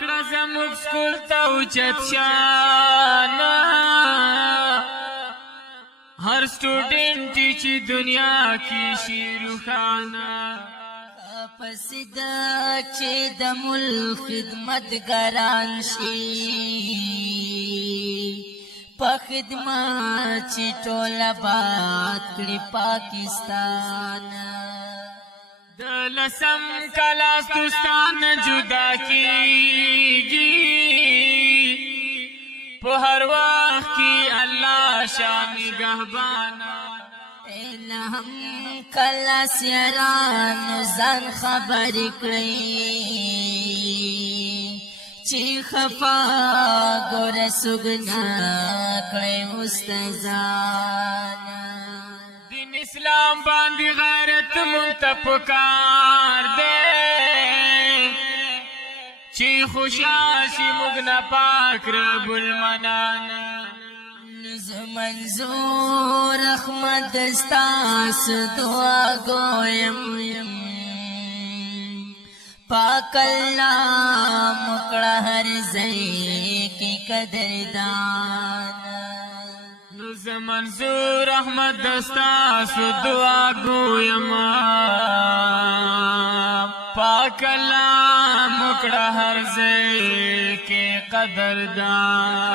کړه زموږ سکول ته اوچت شانه هر سټوډنټ چې دنیا کې شي روښانه پسیده چې د ملک خدمتګاران شي په خدمت چې ټول آباد کړي پاکستان د لسم کلاس دوستان جدا کیږي په هر وخت کې الله شان نگهبان هم کلاس یارانو ځان خبر کړئ چې خفا ګوره سګنا کړئ استادان دین اسلام باندې غیرت مونږ ته پکار دی چې خوشحال شي موږ نه پاک رب المنان منظور احمد ستاسو دعا گویم پاک اللہ مکڑا ہر ځای کې قدردان منظور احمد ستاسو دعا گویم پاک اللہ مکڑا ہر ځای کې قدردان